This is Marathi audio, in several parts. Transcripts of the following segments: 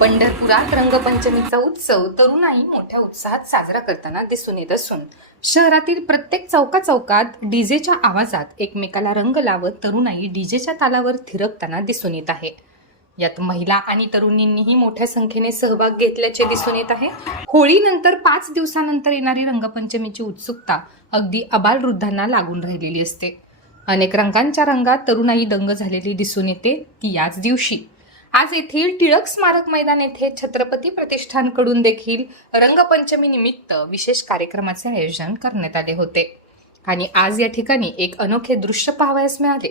पंढरपुरात रंगपंचमीचा उत्सव तरुणाई मोठ्या उत्साहात साजरा करताना दिसून येत असून शहरातील प्रत्येक चौका चौकात डीजेच्या आवाजात एकमेकाला रंग लावत तरुणाई डीजेच्या तालावर थिरकताना दिसून येत आहे. यात महिला आणि तरुणींनीही मोठ्या संख्येने सहभाग घेतल्याचे दिसून येत आहे. होळीनंतर पाच दिवसानंतर येणारी रंगपंचमीची उत्सुकता अगदी अबालवृद्धांना लागून राहिलेली असते. अनेक रंगांच्या रंगात तरुणाई दंग झालेली दिसून येते ती याच दिवशी. आज येथील टिळक स्मारक मैदान येथे छत्रपती प्रतिष्ठानकडून देखील रंगपंचमी निमित्त विशेष कार्यक्रमाचे आयोजन करण्यात आले होते. आणि आज या ठिकाणी एक अनोखे दृश्य पाहावयास मिळाले.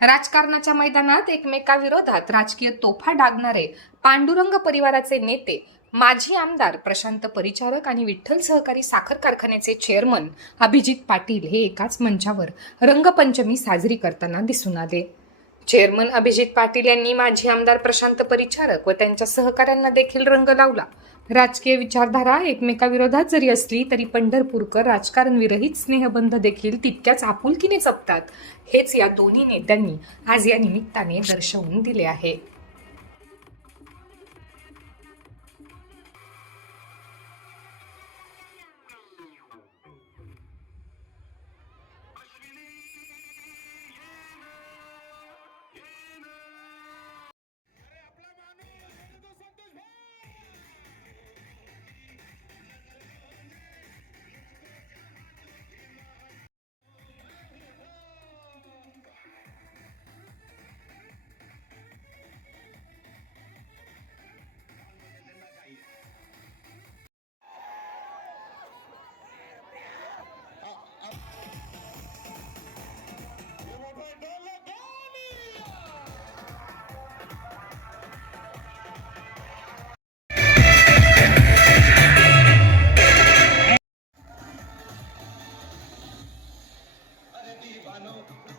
राजकारणाच्या मैदानात एकमेकाविरोधात राजकीय तोफा डागणारे पांडुरंग परिवाराचे नेते माजी आमदार प्रशांत परिचारक आणि विठ्ठल सहकारी साखर कारखान्याचे चेअरमन अभिजित पाटील हे एकाच मंचावर रंगपंचमी साजरी करताना दिसून आले. चेअरमन अभिजित पाटील यांनी माजी आमदार प्रशांत परिचारक व त्यांच्या सहकाऱ्यांना देखील रंग लावला. राजकीय विचारधारा एकमेकाविरोधात जरी असली तरी पंढरपूरकर राजकारण विरहित स्नेहबंध देखील तितक्याच आपुलकीने जपतात. हेच या दोन्ही नेत्यांनी आज या निमित्ताने दर्शवून दिले आहे. मानो